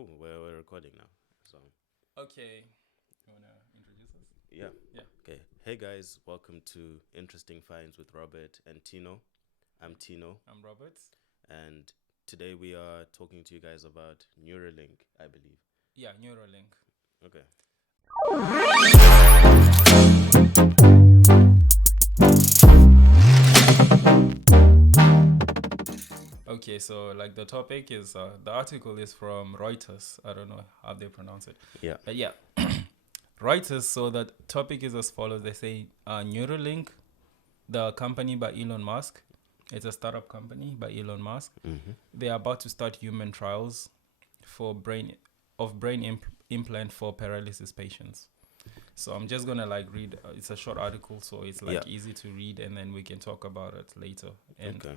Cool. We're recording now. So Okay. You wanna introduce us? yeah. Yeah. Okay. Hey guys, welcome to Interesting Finds with Robert and Tino. I'm Tino, I'm Robert. and today we are talking to you guys about Neuralink, I believe. Yeah, Neuralink. Okay. Okay, so like the topic is the article is from Reuters. I don't know how they pronounce it. Yeah. But yeah. Reuters, so the topic is as follows. They say Neuralink, the company by Elon Musk. It's a startup company by Elon Musk. Mm-hmm. They are about to start human trials for brain implant for paralysis patients. So I'm just gonna like read. It's a short article, so it's like easy to read, and then we can talk about it later. And Okay.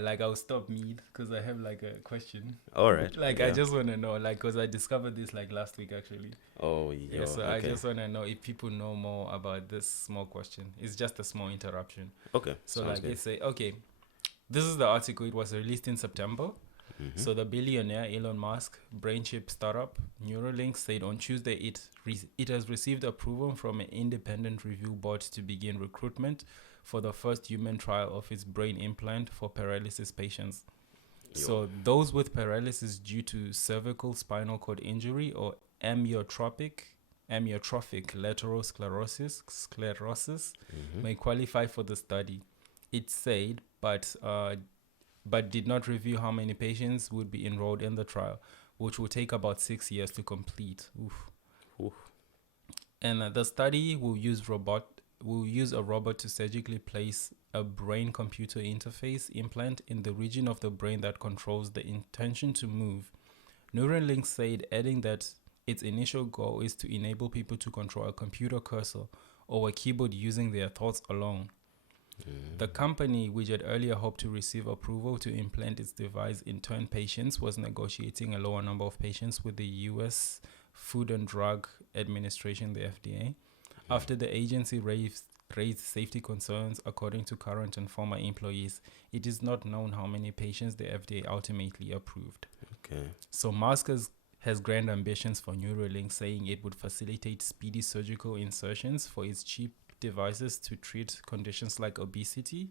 like I'll stop mid because I have like a question. All right. Like I just wanna know, like, because I discovered this like last week actually. Oh, Yeah, so I just wanna know if people know more about this small question. It's just a small interruption. Okay. So Sounds like good. they say, okay, this is the article. It was released in September. Mm-hmm. So the billionaire Elon Musk brain chip startup Neuralink said on Tuesday it has received approval from an independent review board to begin recruitment for the first human trial of its brain implant for paralysis patients. So those with paralysis due to cervical spinal cord injury or amyotrophic lateral sclerosis Mm-hmm. may qualify for the study. It said, but did not review how many patients would be enrolled in the trial, which will take about 6 years to complete. Oof. And the study will use a robot to surgically place a brain-computer interface implant in the region of the brain that controls the intention to move. Neuralink said, adding that its initial goal is to enable people to control a computer cursor or a keyboard using their thoughts alone. The company, which had earlier hoped to receive approval to implant its device in 10 patients, was negotiating a lower number of patients with the U.S. Food and Drug Administration, the FDA, after the agency raised safety concerns. According to current and former employees, it is not known how many patients the FDA ultimately approved. Okay. So Musk has grand ambitions for Neuralink, saying it would facilitate speedy surgical insertions for its cheap devices to treat conditions like obesity,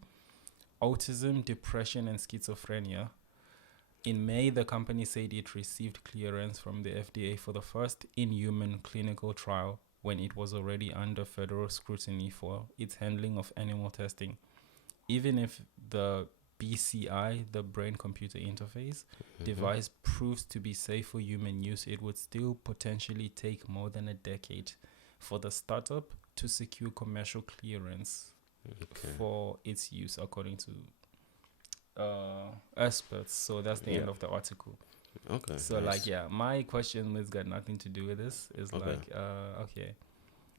autism, depression, and schizophrenia. In May, the company said it received clearance from the FDA for the first in-human clinical trial when it was already under federal scrutiny for its handling of animal testing. Even if the BCI, the brain-computer interface, device proves to be safe for human use, it would still potentially take more than a decade for the startup to secure commercial clearance for its use, according to experts. So that's the end of the article. Okay. So Nice. my question has got nothing to do with this. Is okay.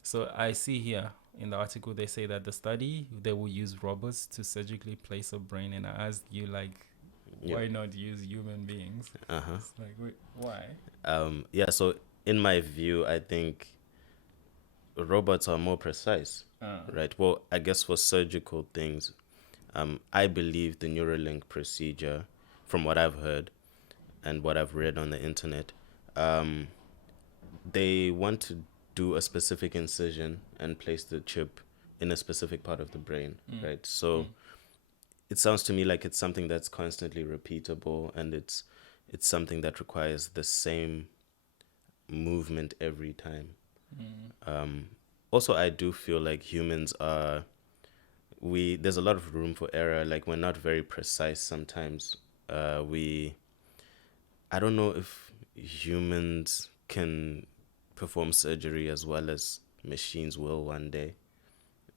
So I see here in the article they say that the study they will use robots to surgically place a brain, and I asked you like, why not use human beings? Uh-huh. It's like, wait, why? Yeah, so in my view, I think robots are more precise, right? Well, I guess for surgical things, I believe the Neuralink procedure, from what I've heard and what I've read on the internet, they want to do a specific incision and place the chip in a specific part of the brain, right? So it sounds to me like it's something that's constantly repeatable, and it's something that requires the same movement every time. Also, I do feel like humans are there's a lot of room for error. Like, we're not very precise sometimes. I don't know if humans can perform surgery as well as machines will one day,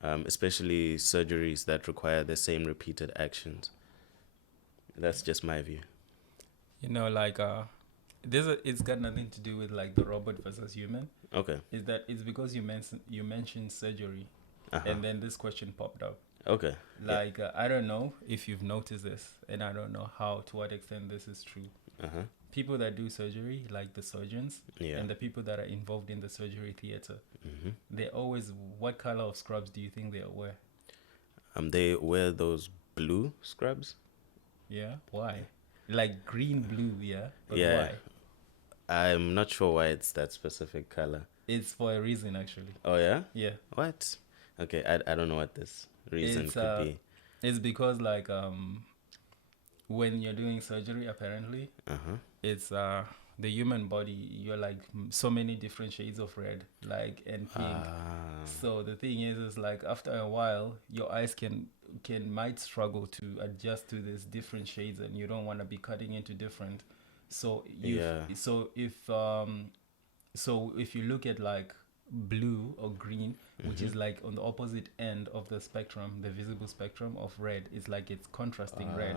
especially surgeries that require the same repeated actions. That's just my view. Like it's got nothing to do with like the robot versus human. Okay. Is that it's because you mentioned surgery, and then this question popped up. Okay. Like I don't know if you've noticed this, and I don't know to what extent this is true. People that do surgery, like the surgeons, and the people that are involved in the surgery theater, they always, what color of scrubs do you think they wear? They wear those blue scrubs. Yeah, why? Like green, blue, yeah. But Yeah. why? I'm not sure why it's that specific color. It's for a reason, actually. Oh yeah? Yeah. What? Okay, I don't know what this reason It's could be. it's because like when you're doing surgery, apparently, Uh-huh. it's the human body, you're like so many different shades of red, like, and pink. So the thing is like after a while your eyes might struggle to adjust to these different shades, and you don't want to be cutting into different. So you Yeah. so if you look at like blue or green, which Mm-hmm. is like on the opposite end of the spectrum, the visible spectrum of red, is like it's contrasting red.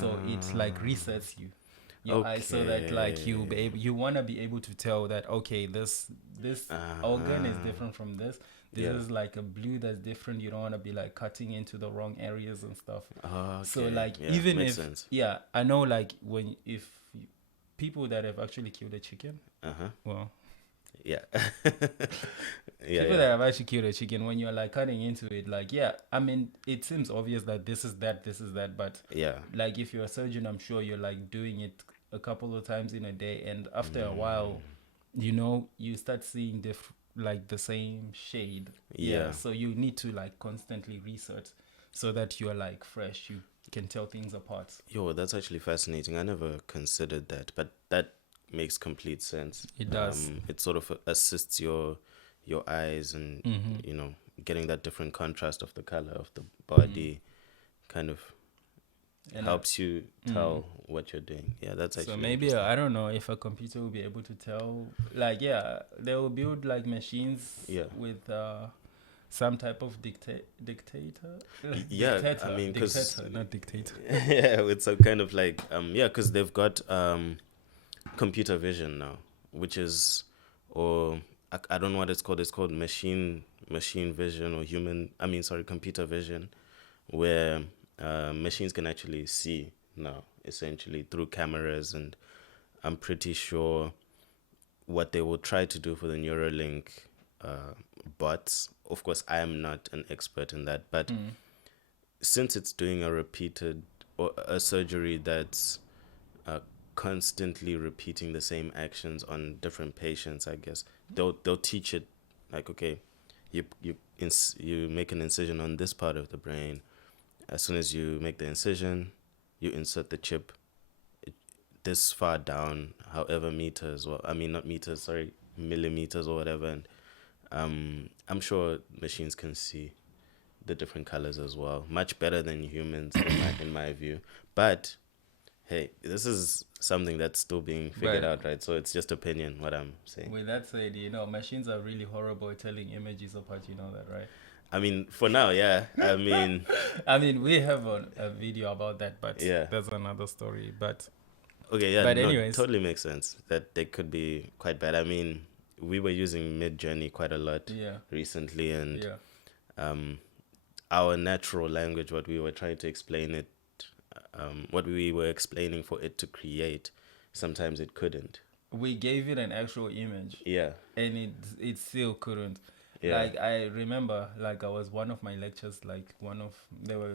So it like resets your eyes, so that like Okay. you want to be able to tell that, okay, this organ is different from this. This Yeah. is like a blue that's different. You don't want to be like cutting into the wrong areas and stuff. So Okay. like Yeah, even makes if sense. yeah, I know like when if people that have actually killed a chicken, Uh-huh. well, Yeah. people Yeah. that have actually killed a chicken, when you're like cutting into it, like, yeah, I mean, it seems obvious that this is that, but Yeah. like if you're a surgeon, I'm sure you're like doing it a couple of times in a day, and after a Mm. while, you start seeing like the same shade. Yeah. So you need to like constantly research so that you're like fresh. You can tell things apart. Yo, that's actually fascinating. I never considered that, but that makes complete sense. It does. It sort of assists your eyes and Mm-hmm. you know getting that different contrast of the color of the body kind of And helps you tell what you're doing. Yeah, that's actually so maybe interesting. I don't know if a computer will be able to tell. Like, yeah, they will build like machines Yeah. with some type of dictator. Yeah, Dictator, I mean, because dictator, not dictator. yeah, it's a kind of like yeah, because they've got computer vision now, which is or I don't know what it's called. It's called machine vision or human. I mean, sorry, computer vision, where machines can actually see now, essentially through cameras, and I'm pretty sure what they will try to do for the Neuralink bots. Of course, I am not an expert in that, but since it's doing a repeated or a surgery that's constantly repeating the same actions on different patients, I guess they'll teach it like, okay, you make an incision on this part of the brain. As soon as you make the incision, you insert the chip this far down, however meters, or I mean not meters, sorry, millimeters or whatever, and I'm sure machines can see the different colors as well, much better than humans in my view. But hey, this is something that's still being figured But out, right? So it's just opinion, what I'm saying. with that said, machines are really horrible at telling images apart. You know that, right? I mean, for now, yeah. I mean, I mean, we have a video about that, but yeah. that's another story. But Okay, yeah, But no, anyways. totally makes sense that they could be quite bad. I mean, we were using Mid Journey quite a lot yeah, recently, and yeah. our natural language, what we were trying to explain it, what we were explaining for it to create, sometimes it couldn't. We gave it an actual image, Yeah, and it still couldn't. yeah. Like I remember, like I was one of my lectures, like they were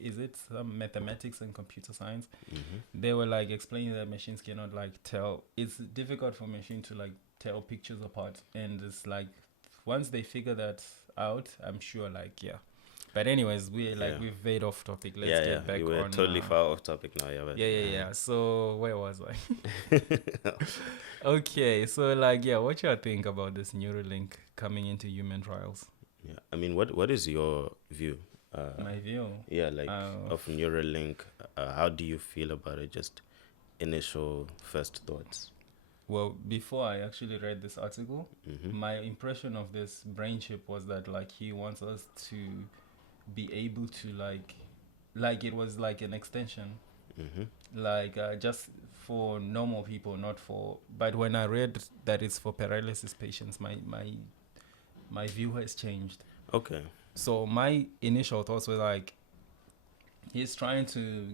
is it some mathematics and computer science? Mm-hmm. They were like explaining that machines cannot like tell. It's difficult for machine to like tell pictures apart, and it's like once they figure that out, I'm sure like yeah. But anyways, we've veered off topic. Let's get back We were on. totally far off topic now. Yeah, but, Yeah. So where was I? Okay, so like yeah, what you think about this Neuralink coming into human trials? Yeah, I mean, what is your view? My view. Yeah, like of Neuralink. How do you feel about it? Just initial first thoughts. Well, before I actually read this article, Mm-hmm. my impression of this brain chip was that like he wants us to be able to like it was like an extension, like just for normal people, not for. But when I read that it's for paralysis patients, my view has changed. Okay. So my initial thoughts were like, he's trying to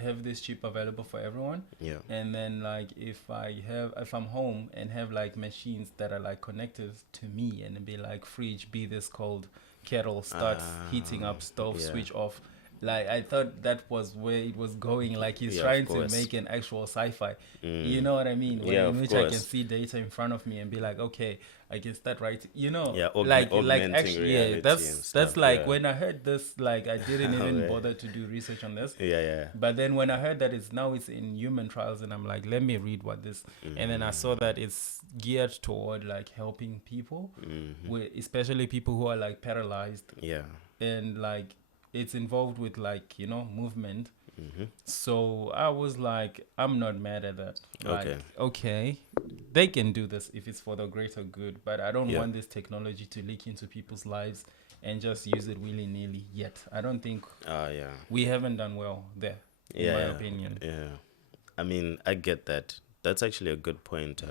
have this chip available for everyone. Yeah. And then like if I'm home and have like machines that are like connected to me, and be like fridge, be this cold, kettle, start heating up, stove, yeah. switch off, Like I thought that was where it was going. Like he's Yeah, of trying to course. make an actual sci-fi. Mm. You know what I mean? Where Yeah, in of which I can course. see data in front of me and be like, okay, I can start writing. You know, Yeah, like augmenting actually, reality yeah. and That's stuff. like Yeah. when I heard this, like I didn't even Okay. bother to do research on this. Yeah, yeah. But then when I heard that it's in human trials, and I'm like, let me read what this. And then I saw that it's geared toward like helping people, especially people who are like paralyzed, Yeah. and like it's involved with like movement. Mm-hmm. So I was like, I'm not mad at that. Like, Okay. okay, they can do this if it's for the greater good, but I don't Yeah. want this technology to leak into people's lives and just use it willy-nilly yet. I don't think Yeah. we haven't done well there, in Yeah. my opinion. Yeah. I mean, I get that. That's actually a good point.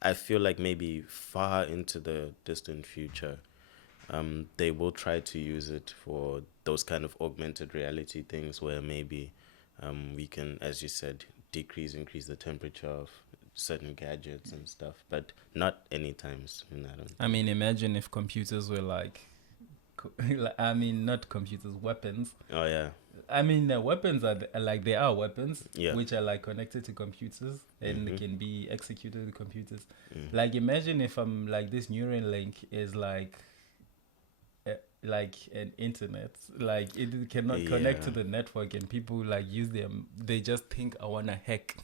I feel like maybe far into the distant future, they will try to use it for those kind of augmented reality things where maybe we can, as you said, increase the temperature of certain gadgets and stuff, but not anytime soon. I don't. I mean, imagine if computers were like, I mean, not computers, weapons. Oh yeah. I mean, weapons are like they are weapons, Yeah. which are like connected to computers and they Mhm. can be executed with computers. Mm. Like, imagine if like this Neuralink is like an internet, like it cannot connect to Yeah. the network, and people like use them. They just think I wanna hack.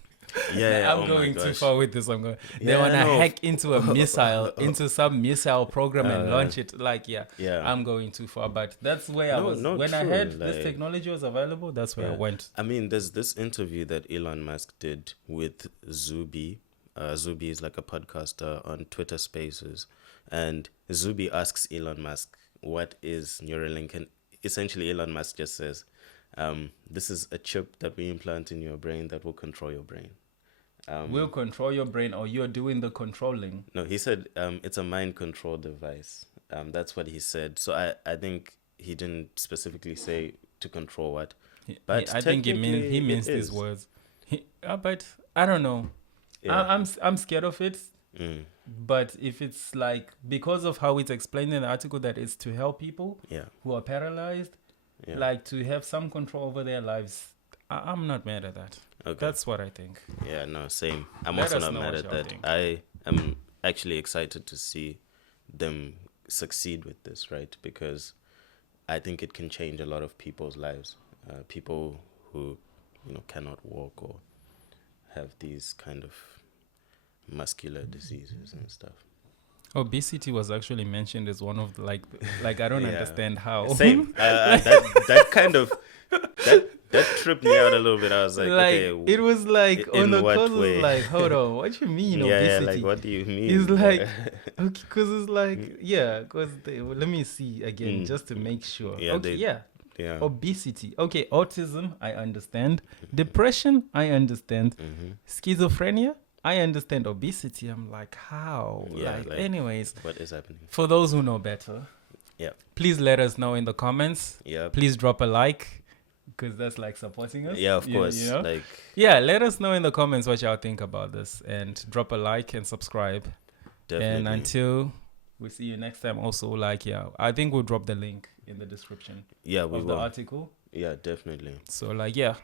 Yeah. I'm Oh my going too gosh. far with this. They Yeah, wanna no. hack into a missile, into some missile program and launch it. Like, yeah, Yeah. I'm going too far. But that's where I No, was no, when I true, heard this like- technology was available. That's where I Yeah. went. I mean, there's this interview that Elon Musk did with Zuby. Zuby is like a podcaster on Twitter Spaces, and Zuby asks Elon Musk, "What is Neuralink?" And essentially, Elon Musk just says, "This is a chip that we implant in your brain that will control your brain." Will control your brain, or you're doing the controlling. No, he said it's a mind control device. That's what he said. So I think he didn't specifically say to control what. But I think he technically means it these is. words. But I don't know. Yeah. I'm scared of it. Mm, But if it's like because of how it's explained in the article that it's to help people yeah. who are paralyzed, Yeah. like to have some control over their lives, I'm not mad at that. Okay. That's what I think. Yeah, no, same. I'm Let also us not know mad what at y'all that. think. I am actually excited to see them succeed with this, right? Because I think it can change a lot of people's lives. People who, cannot walk or have these kind of muscular diseases and stuff. Obesity was actually mentioned as one of the, like I don't Yeah. understand how. Same. That kind of that tripped me out a little bit. I was like, okay, it was like in on the what cause way? like, hold on, what you mean yeah, obesity? like what do you mean? It's like, okay, because it's like, yeah, because let me see again just to make sure. Yeah, Okay, yeah. yeah. Obesity. Okay, autism, I understand. Depression, I understand. Schizophrenia, I understand. Obesity, I'm like, how? Yeah, like, like- anyways, What is happening? for those who know better, Yeah. please let us know in the comments. Yeah. Please drop a like, because that's like supporting us. Yeah, of course. You know? Like, Yeah, let us know in the comments what y'all think about this, and drop a like and subscribe. definitely. And until we see you next time, also, like, yeah, I think we'll drop the link in the description yeah, we of the will. article. Yeah, definitely. So, like, yeah.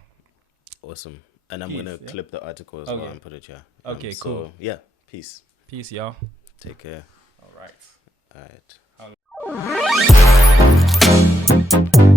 Awesome. And I'm Peace, gonna yeah? clip the article as well Okay. and put it here. Okay, so, cool. Yeah, peace. Peace, y'all. Take care. All right. All right.